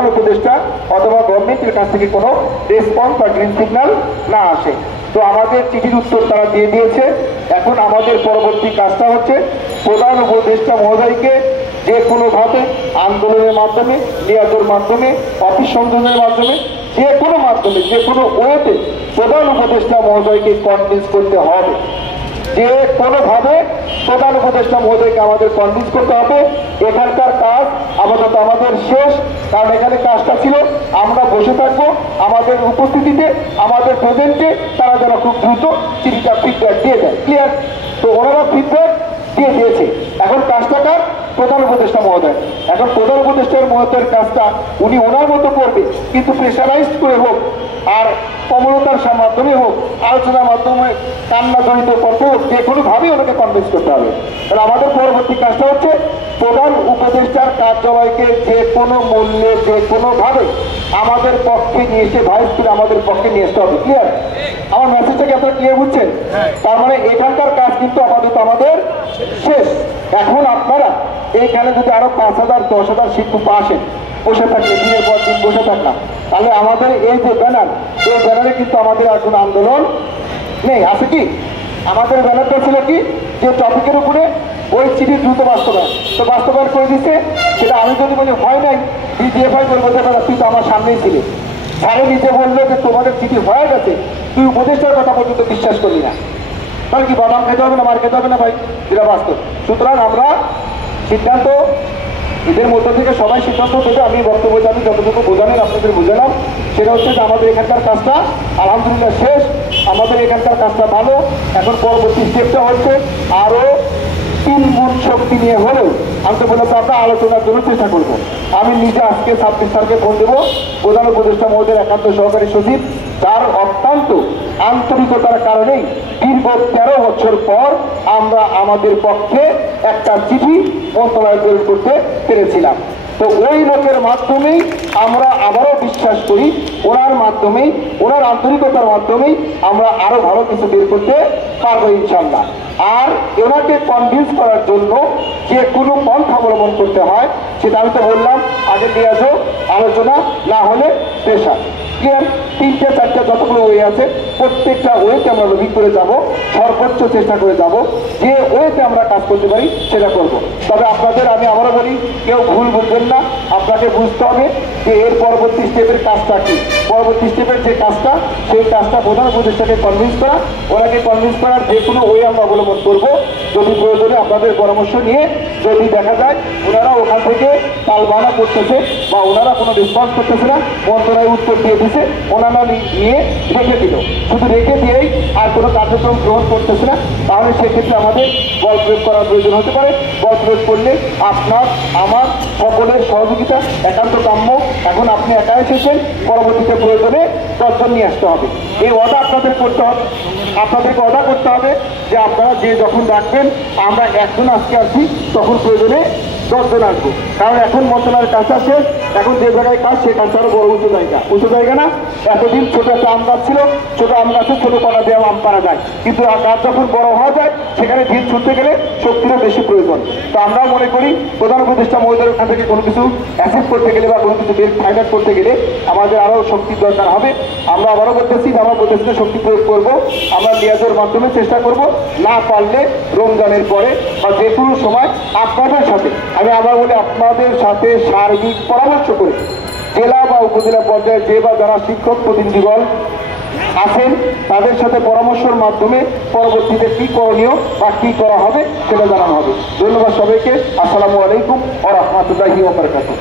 প্রধান উপদেষ্টা অথবা গভর্নমেন্টের কাছ থেকে কোনো রেসপন্স বা গ্রিন সিগন্যাল না আসে। তো আমাদের চিঠির উত্তর তারা দিয়ে দিয়েছে। এখন আমাদের পরবর্তী কাজটা হচ্ছে প্রধান উপদেষ্টা মহোদয়কে যে কোনোভাবে আন্দোলনের মাধ্যমে, নিয়াজের মাধ্যমে, অফিস সংযোগের মাধ্যমে, যে কোনো মাধ্যমে, যে কোনো ওয়েতে প্রধান উপদেষ্টা মহোদয়কে কনভিন্স করতে হবে। যে কোনোভাবে প্রধান উপদেষ্টা মহোদয়কে আমাদের কনভিন্স করতে হবে। এখানকার কাজ আপাতত আমাদের শেষ, কারণ এখানে কাজটা ছিল আমরা বসে থাকবো আমাদের উপস্থিতিতে, আমাদের প্রেজেন্টে তারা যেন খুব দ্রুত চিঠিটা ফিডব্যাক দিয়ে দেয়। ক্লিয়ার? তো ওনারা ফিডব্যাক দিয়ে দিয়েছে। এখন কাজটা কার? প্রধান উপদেষ্টা মহোদয়। এখন প্রধান উপদেষ্টার মহোদয়ের কাজটা উনি ওনার মতো করবে, কিন্তু প্রেশারাইজড করে হোক আর কমলতার মাধ্যমে হোক, আলোচনার মাধ্যমে, কান্না জড়িত করতে হোক, যে কোনোভাবেই ওনাকে কনভিন্স করতে হবে। কারণ আমাদের পরবর্তী কাজটা হচ্ছে প্রধান উপদেষ্টার কার্যালয়কে যে কোনো মূল্যে, যে কোনোভাবে আমাদের পক্ষে নিয়ে এসে ভাইস করে আমাদের পক্ষে নিয়ে আসতে হবে। ক্লিয়ার? আমার মেসেজটাকে আপনারা ক্লিয়ার বুঝছেন? তার মানে এখানকার কাজ কিন্তু আপাতত আমাদের শেষ। এখন আপনারা এইখানে যদি আরো 5,000 10,000 শিক্ষক আসেন, বসে থাকলে দিনের পর দিন বসে থাকলাম, তাহলে আমাদের এই যে ব্যানার, এই ব্যানারে কিন্তু আমাদের আর কোনো আন্দোলন নেই। আছে কি? আমাদের ব্যানারটা ছিল কি, যে টপিকের উপরে ওই চিঠি দ্রুত বাস্তবায়ন, তো বাস্তবায়ন করে দিচ্ছে। সেটা আমি যদি বলি হয় নাই, ডিজিএফআই বলবো যে তুই তো আমার সামনেই ছিলি। স্যারে নিজে বললো যে তোমাদের চিঠি হয়ে গেছে, তুই উপদেষ্টার কথা পর্যন্ত বিশ্বাস করলি না। তাহলে কি বাদাম খেতে হবে না, মার খেতে হবে না ভাই? যেটা বাস্তব। সুতরাং আমরা সিদ্ধান্ত, এদের মধ্য থেকে সবাই সিদ্ধান্ত দেবে। আমি বক্তব্য জানি, যতটুকু বোঝানোর আপনাদের বোঝালাম। সেটা হচ্ছে যে আমাদের এখানকার কাজটা আলহামদুলিল্লাহ শেষ, আমাদের এখানকার কাজটা ভালো। এখন পরবর্তী স্টেপটা হচ্ছে আরো 3 গুণ শক্তি নিয়ে হলেও আন্তর্জাতিক আমরা আলোচনার জন্য চেষ্টা করবো। আমি নিজে আজকে সাব্বির স্যারকে ফোন দেবো, প্রধান উপদেষ্টা মহোদয়ের একান্ত সহকারী সচিব, তার অত্যন্ত আন্তরিকতার কারণেই দীর্ঘ 13 বছর পর আমরা আমাদের পক্ষে একটা চিঠি মন্ত্রণালয় তৈরি করতে পেরেছিলাম। তো ওই লোকের মাধ্যমেই আমরা আবারও বিশ্বাস করি, ওনার মাধ্যমেই, ওনার আন্তরিকতার মাধ্যমেই আমরা আরো ভালো কিছু বের করতে পারবো ইনশাল্লাহ। আর ওনাকে কনভিন্স করার জন্য যে কোনো পন্থা অবলম্বন করতে হয়, সেটা আমি তো বললাম আগে নিয়ে আসো, আলোচনা না হলে পেশা। ক্লিয়ার? 3টে 4টে যতগুলো ওয়ে আছে, প্রত্যেকটা ওয়েতে আমরা লবি করে যাব, সর্বোচ্চ চেষ্টা করে যাব, যে ওয়েতে আমরা কাজ করতে পারি সেটা করব। তবে আপনাদের আমি আবারও বলি, কেউ ভুল বুঝবেন না, আপনাকে বুঝতে হবে যে এর পরবর্তী স্টেপের কাজটা কি। পরবর্তী স্টেপের যে কাজটা, সেই কাজটা প্রধান উপদেষ্টাকে কনভিন্স করা, ওনাকে কনভিন্স করার যে কোনো ওয়ে আমরা অবলম্বন করব। যদি প্রয়োজনে আপনাদের পরামর্শ নিয়ে যদি দেখা যায় ওনারা ওখান থেকে তালবানা করতেছে বা ওনারা কোনো রেসপন্স করতেছে না, মন্ত্রণালয় উত্তর দিয়ে দিছে, ওনারা নিয়ে রেখে দিল, শুধু রেখে দিয়েই আর কোনো কার্যক্রম গ্রহণ করতেছে না, তাহলে সেক্ষেত্রে আমাদের বল প্রয়োগ করার প্রয়োজন হতে পারে। বল প্রয়োগ করলে আপনার, আমার, সকলের সহযোগিতা একান্ত কাম্য। এখন আপনি একা এসেছেন, পরবর্তীতে প্রয়োজনে 10 জন নিয়ে আসতে হবে। এই ওয়াদা আপনাদের করতে হবে, আপনাদেরকে ওয়াদা করতে হবে যে আপনারা যে যখন ডাকবেন, আমরা একজন আজকে আসছি, তখন প্রয়োজনে 10 জন আসবো। কারণ এখন মন্ত্রণালয়ের কাজটা শেষ, এখন যে জায়গায় কাজ সে কাজটা আরো বড় উঁচু জায়গা। উঁচু জায়গা না, এতদিন ছোট একটা আম গাছ ছিল, ছোট আম গাছে ছোট কলা দিয়ে আম পাড়া যায়, কিন্তু গাছ যখন বড় হওয়া যায় সেখানে ভিত ছুটতে গেলে শক্তিরও বেশি প্রয়োজন। তো আমরাও মনে করি প্রধান উপদেষ্টা মহোদয়ের ওখান থেকে কোনো কিছু অ্যাসেস করতে গেলে বা কোনো কিছু বের ফাইন্ড আউট করতে গেলে আমাদের আরো শক্তির দরকার হবে। আমরা আবারও বলতেছি, আমরা বলতেছি শক্তি প্রয়োগ করবো, আমরা লিয়াজের মাধ্যমে চেষ্টা করব, না পারলে রমজানের পরে বা যে কোনো সময় আপনাদের সাথে, আমি আবার বলি আপনাদের সাথে সার্বিক পরামর্শ করে জেলা বা উপজেলা পর্যায়ে যে বা যারা শিক্ষক প্রতিনিধিদল আছেন তাদের সাথে পরামর্শের মাধ্যমে পরবর্তীতে কি করণীয় বা কি করা হবে সেটা জানানো হবে। ধন্যবাদ সবাইকে। আসসালামু আলাইকুম ওয়া রাহমাতুল্লাহি ওয়া বারাকাতুহু।